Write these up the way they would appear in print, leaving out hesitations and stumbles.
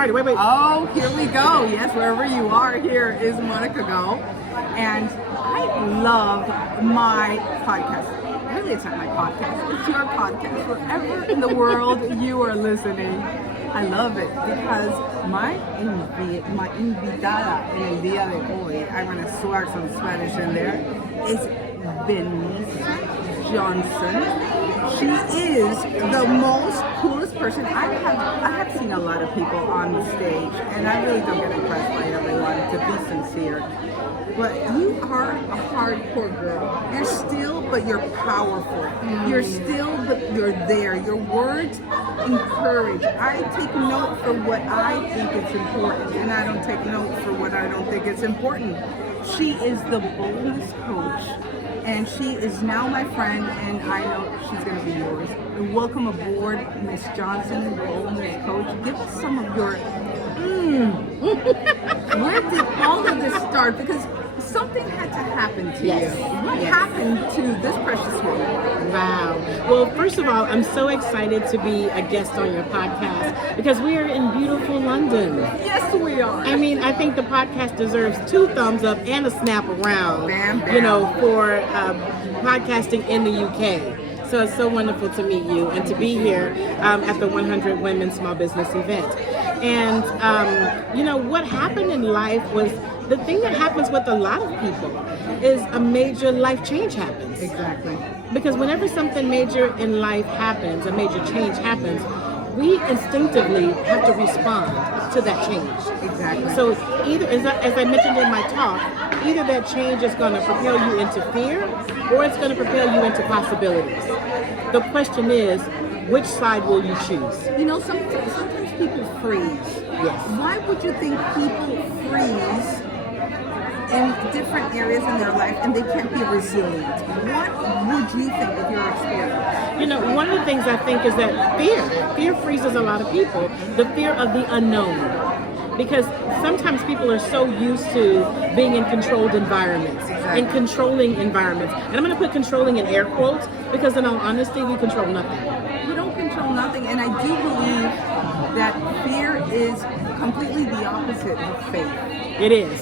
Wait. Oh, here we go. Yes, wherever you are, here is Monica Go. And I love my podcast. Really, it's not my podcast. It's your podcast. Wherever in the world you are listening, I love it because my invitada en el día de hoy, I'm going to swag some Spanish in there, is Vaneese Johnson. She is the most coolest person. I have seen a lot of people on the stage, and I really don't get impressed by everyone, to be sincere. But you are a hardcore girl. You're still, but you're powerful. You're still, but you're there. Your words encourage. I take note for what I think is important, and I don't take note for what I don't think is important. She is the Boldness coach. And she is now my friend, and I know she's going to be yours. And welcome aboard, Miss Johnson, Boldness coach. Give us some of your, where did all of this start? Because something had to happen to you. What happened to this precious woman? Wow. Well, first of all, I'm so excited to be a guest on your podcast because we are in beautiful London. Yes, we are. I mean, I think the podcast deserves 2 thumbs up and a snap around, Bam, bam. you know, for podcasting in the UK. So it's so wonderful to meet you and to be here at the 100 Women Small Business event. And, you know, what happened in life was the thing that happens with a lot of people is a major life change happens. Exactly. Because whenever something major in life happens, a major change happens, we instinctively have to respond to that change. Exactly. So either, as I mentioned in my talk, either that change is going to propel you into fear or it's going to propel you into possibilities. The question is, which side will you choose? You know, sometimes people freeze. Yes. Why would you think people freeze in different areas in their life and they can't be resilient? What would you think of your experience? You know, one of the things I think is that fear freezes a lot of people, the fear of the unknown. Because sometimes people are so used to being in controlled environments, in controlling environments. And I'm going to put controlling in air quotes because in all honesty, we control nothing. We don't control nothing, and I do believe that fear is completely the opposite of faith. It is.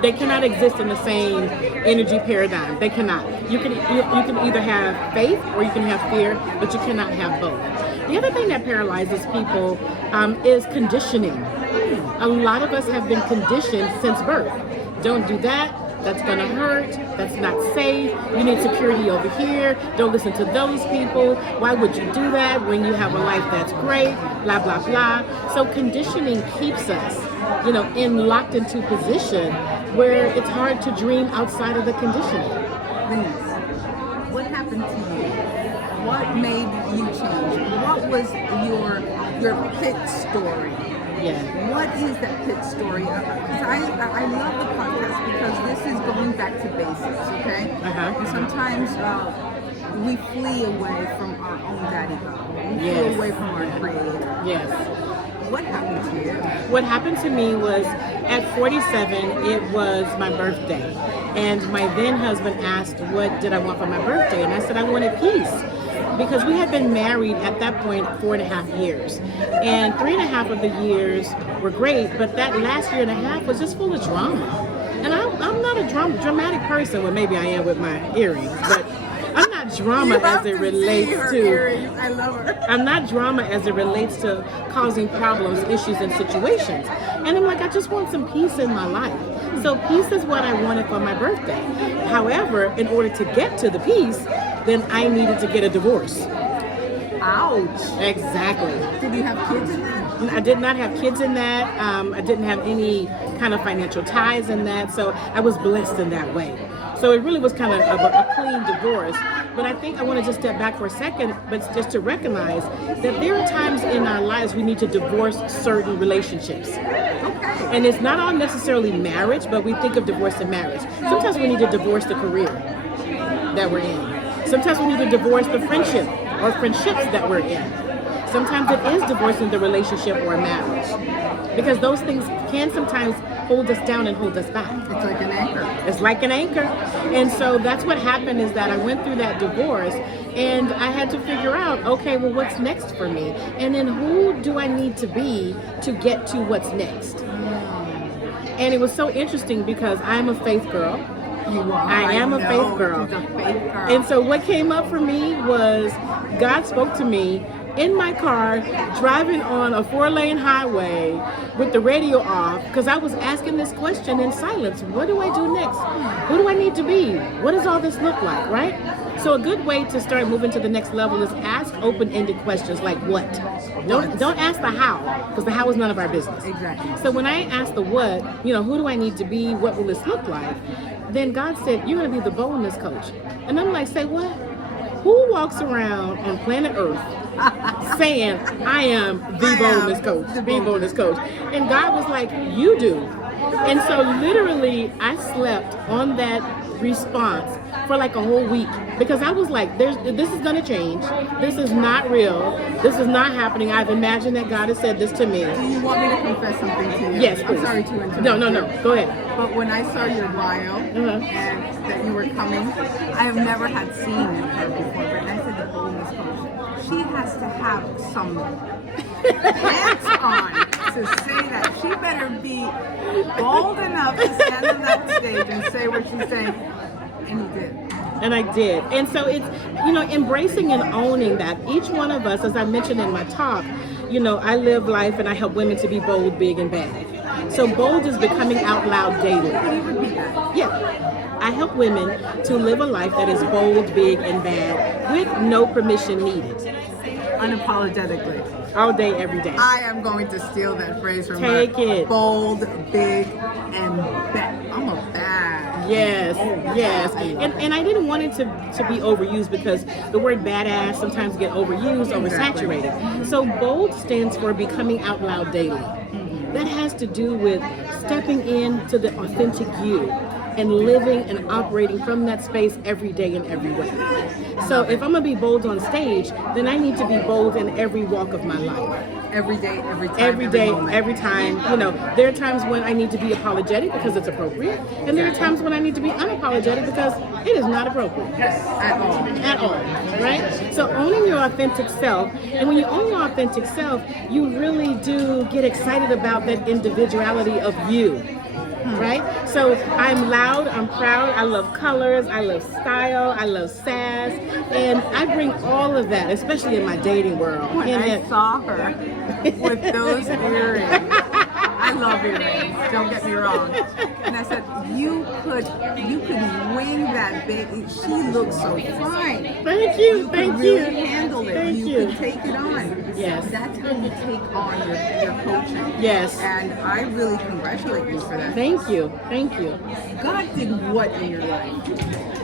They cannot exist in the same energy paradigm. They cannot. You can either have faith or you can have fear, but you cannot have both. The other thing that paralyzes people is conditioning. A lot of us have been conditioned since birth. Don't do that. That's going to hurt. That's not safe. You need security over here. Don't listen to those people. Why would you do that when you have a life that's great? Blah, blah, blah. So conditioning keeps us, you know, locked into position where it's hard to dream outside of the conditioning. Vaneese, what happened to you? What made you change? What was your pit story? Yeah. What is that pit story? Because I love the podcast because this is going back to basics, okay? And sometimes we flee away from our own daddy God. We flee away from our creator. Yes. What happened to you? What happened to me was at 47, it was my birthday. And my then husband asked, what did I want for my birthday? And I said, I wanted peace. Because we had been married at that point 4.5 years. And 3.5 of the years were great, but that last 1.5 was just full of drama. And I'm not a dramatic person. Well, maybe I am with my earrings, but I'm not drama as it relates to earrings. I love her. I'm not drama as it relates to causing problems, issues, and situations. And I'm like, I just want some peace in my life. So peace is what I wanted for my birthday. However, in order to get to the peace, then I needed to get a divorce. Ouch. Exactly. Did you have kids in that? I did not have kids in that. I didn't have any kind of financial ties in that. So I was blessed in that way. So it really was kind of a clean divorce. But I think I want to just step back for a second, but just to recognize that there are times in our lives we need to divorce certain relationships. Okay. And it's not all necessarily marriage, but we think of divorce in marriage. Sometimes we need to divorce the career that we're in. Sometimes we need to divorce the friendship or friendships that we're in. Sometimes it is divorcing the relationship or a marriage, because those things can sometimes hold us down and hold us back. It's like an anchor. It's like an anchor. And so that's what happened, is that I went through that divorce and I had to figure out, okay, well, what's next for me? And then who do I need to be to get to what's next? And it was so interesting because I'm a faith girl. You are. I am a faith girl. She's a faith girl. And so what came up for me was God spoke to me in my car, driving on a 4-lane highway with the radio off, because I was asking this question in silence. What do I do next? Who do I need to be? What does all this look like, right? So a good way to start moving to the next level is ask open-ended questions like what? Don't ask the how, because the how is none of our business. Exactly. So when I ask the what, who do I need to be? What will this look like? Then God said, you're going to be the boldness coach. And I'm like, say what? Who walks around on planet Earth saying, I am the boldness coach, the boldness coach? And God was like, you do. And so literally, I slept on that response for like a whole week, because I was like, this is going to change. This is not real. This is not happening. I've imagined that God has said this to me. Do you want me to confess something to you? Yes, I'm please. sorry to interrupt. No. Go ahead. But when I saw your bio and that you were coming, I have never had seen her before. But I said, the boldness coach, she has to have some pants on to say that. She better be bold enough to stand on that stage and say what she's saying. And you did. And I did. And so it's, embracing and owning that. Each one of us, as I mentioned in my talk, I live life and I help women to be bold, big, and bad. So bold is becoming out loud daily. Yeah. I help women to live a life that is bold, big, and bad with no permission needed. Unapologetically. All day, every day. I am going to steal that phrase from her. Take it. Bold, big, and bad. I'm a bad. Yes. And I didn't want it to be overused, because the word badass sometimes get overused, oversaturated. So bold stands for becoming out loud daily. That has to do with stepping into the authentic you and living and operating from that space every day in every way. So if I'm gonna be bold on stage, then I need to be bold in every walk of my life. Every day, every time. Every day, moment. every time. There are times when I need to be apologetic because it's appropriate, and there are times when I need to be unapologetic because it is not appropriate. At all, right? So owning your authentic self, and when you own your authentic self, you really do get excited about that individuality of you. Right? So I'm loud, I'm proud, I love colors, I love style, I love sass, and I bring all of that, especially in my dating world. When I saw her with those earrings, I love earrings, don't get me wrong. And I said, you could wing that baby. She looks so fine. Thank you. Thank you. Really handle it. Thank you you. could take it on. Yes. That's how you take on your coaching. Yes. And I really congratulate you for that. Thank you. God did what in your life?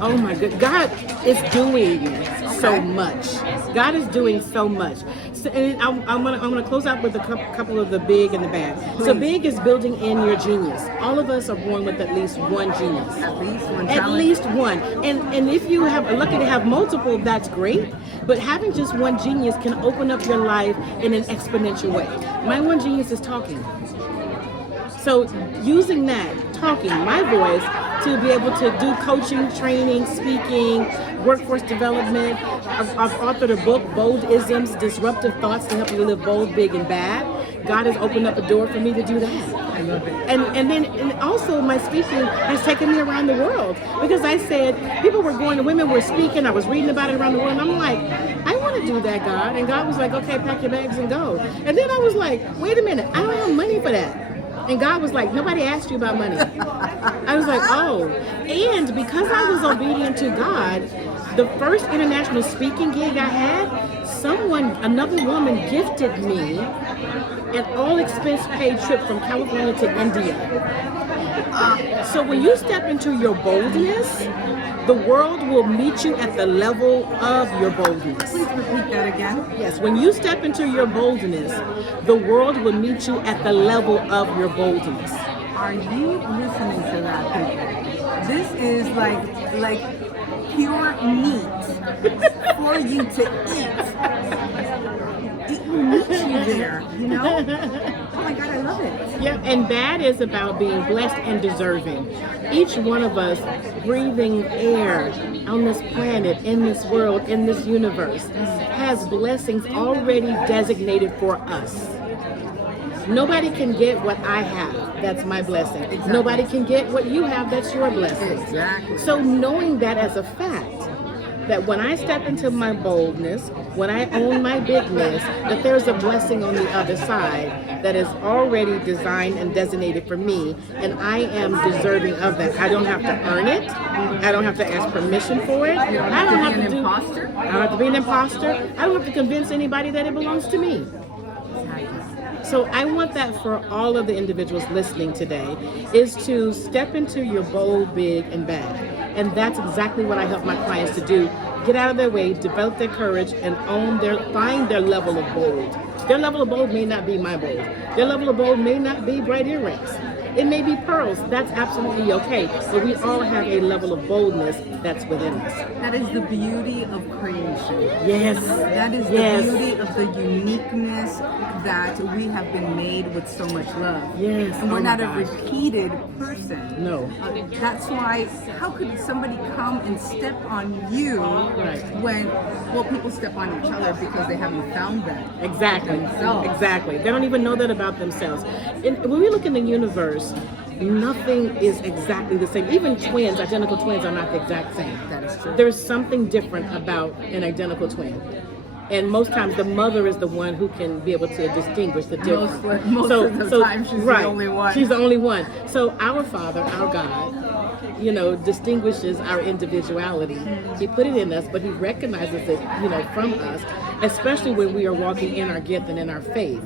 Oh my good. God is doing so much. God is doing so much. So, and I'm gonna close out with a couple of the big and the bad. So big is building in your genius. All of us are born with at least one genius. At least one. At least one. And if you are lucky to have multiple, that's great. But having just one genius can open up your life in an exponential way. My one genius is talking. So using that, talking, my voice, to be able to do coaching, training, speaking, workforce development. I've authored a book, Bold Isms, Disruptive Thoughts to Help You Live Bold, Big, and Bad. God has opened up a door for me to do that. I love it. And also my speaking has taken me around the world, because I said, women were speaking, I was reading about it around the world, and I'm like, I want to do that, God. And God was like, okay, pack your bags and go. And then I was like, wait a minute, I don't have money for that. And God was like, nobody asked you about money. I was like, oh. And because I was obedient to God, the first international speaking gig I had, another woman gifted me an all expense paid trip from California to India. So when you step into your boldness, the world will meet you at the level of your boldness. Please repeat that again. Yes, when you step into your boldness, the world will meet you at the level of your boldness. Are you listening to that, people? This is like pure meat for you to eat. to meet you there, you know? Oh my God, I love it. Yeah, and that is about being blessed and deserving. Each one of us breathing air on this planet, in this world, in this universe, has blessings already designated for us. Nobody can get what I have. That's my blessing. Exactly. Nobody can get what you have. That's your blessing. Exactly. So knowing that as a fact, that when I step into my boldness, when I own my bigness, that there's a blessing on the other side that is already designed and designated for me, and I am deserving of that. I don't have to earn it. I don't have to ask permission for it. I don't have to be an imposter. I don't have to be an imposter. I don't have to convince anybody that it belongs to me. So I want that for all of the individuals listening today, is to step into your bold, big, and bad. And that's exactly what I help my clients to do. Get out of their way, develop their courage, and find their level of bold. Their level of bold may not be my bold. Their level of bold may not be bright earrings. It may be pearls. That's absolutely okay. But we all have a level of boldness that's within us. That is the beauty of creation. Yes. That is the beauty of the uniqueness that we have been made with so much love. Yes. And we're not a repeated person. No. That's why, how could somebody come and step on you when, well, people step on each other because they haven't found that. Exactly. Themselves. Exactly. They don't even know that about themselves. And when we look in the universe, nothing is exactly the same. Even twins, identical twins, are not the exact same. That is true. There's something different about an identical twin. And most times the mother is the one who can be able to distinguish the difference. Most of the time she's the only one. She's the only one. So our Father, our God, distinguishes our individuality. He put it in us, but he recognizes it, from us, especially when we are walking in our gift and in our faith.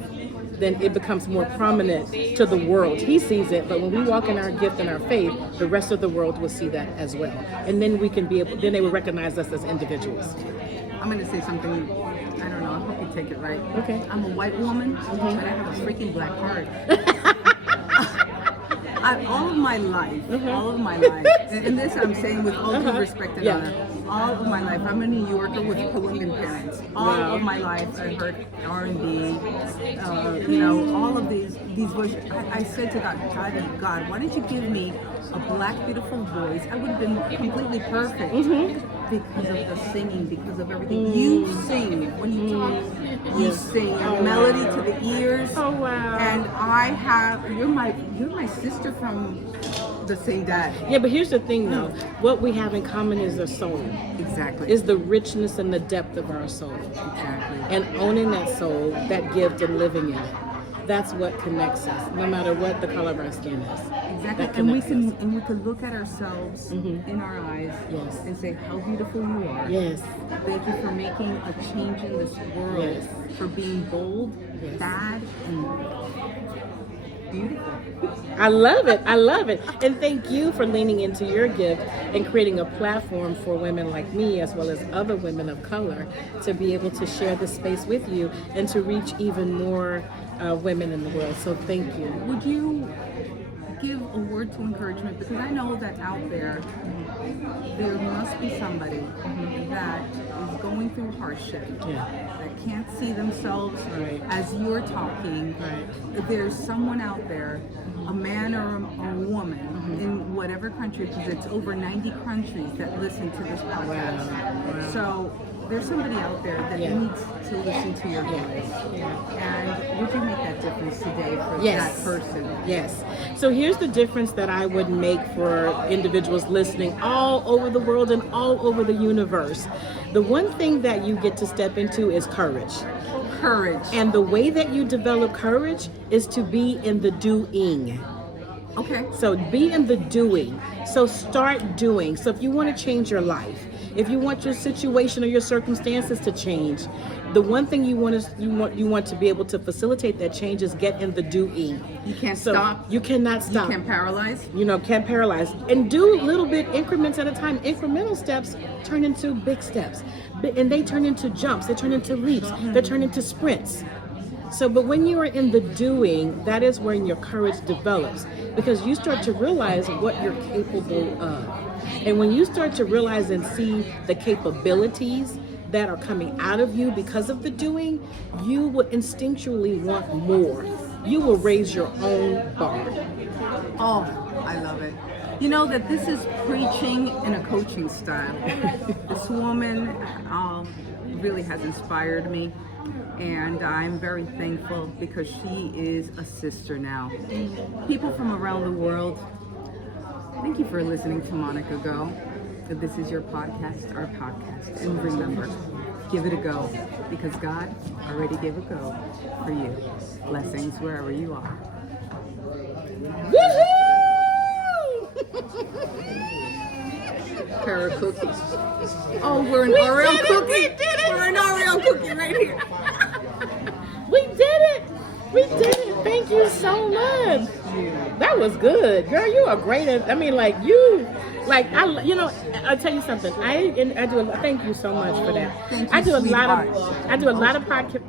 Then it becomes more prominent to the world. He sees it, but when we walk in our gift and our faith, the rest of the world will see that as well. And then then they will recognize us as individuals. I'm going to say something, I don't know, I hope you take it right. Okay. I'm a white woman, but I have a freaking black heart. All of my life, and this I'm saying with all due respect and honor, all of my life, I'm a New Yorker with Colombian parents. All of my life, I heard R&B, all of these voices. I said to God, why didn't you give me a black, beautiful voice? I would have been completely perfect because of the singing, because of everything. You sing when you talk. You sing a melody to the ears. Oh wow! And you're my sister from the same dad. Yeah, but here's the thing though. What we have in common is our soul. Exactly. Is the richness and the depth of our soul. Exactly. And owning that soul, that gift, and living in it. That's what connects us, no matter what the color of our skin is. Exactly. And we can look at ourselves in our eyes and say how beautiful you are. Yes. Thank you for making a change in this world. Yes. For being bold, bad, and beautiful. I love it. I love it. And thank you for leaning into your gift and creating a platform for women like me, as well as other women of color, to be able to share this space with you and to reach even more women in the world. So thank you. Would you give a word to encouragement? Because I know that out there must be somebody that is going through hardship, that can't see themselves as you're talking. There's someone out there, a man or a woman, in whatever country, because it's over 90 countries that listen to this podcast. Wow. So there's somebody out there that needs to listen to your voice. And would you make that difference today for that person? Yes. So here's the difference that I would make for individuals listening all over the world and all over the universe. The one thing that you get to step into is courage. Courage. And the way that you develop courage is to be in the doing. Okay. So be in the doing. So start doing. So if you want to change your life, if you want your situation or your circumstances to change, the one thing you want to be able to facilitate that change is get in the doing. You can't stop. You cannot stop. You can't paralyze. Can't paralyze. And do little bit increments at a time. Incremental steps turn into big steps. And they turn into jumps. They turn into leaps. They turn into sprints. So, but when you are in the doing, that is when your courage develops, because you start to realize what you're capable of. And when you start to realize and see the capabilities that are coming out of you because of the doing, you will instinctually want more. You will raise your own bar. Oh, I love it. You know that this is preaching in a coaching style. This woman really has inspired me, and I'm very thankful because she is a sister now. People from around the world, thank you for listening to Monica Go. This is your podcast, our podcast. And remember, give it a go, because God already gave a go for you. Blessings wherever you are. Woohoo! Pair of cookies. Oh, we're an Oreo cookie. We did it. We're an Oreo cookie right here. We did it. We did it. Thank you so much. That was good, girl. You are great at. I mean, like you, like I. You know, I'll tell you something. I do. Thank you so much for that. Thank you, I do a lot sweetheart. of. I do a lot of podcasts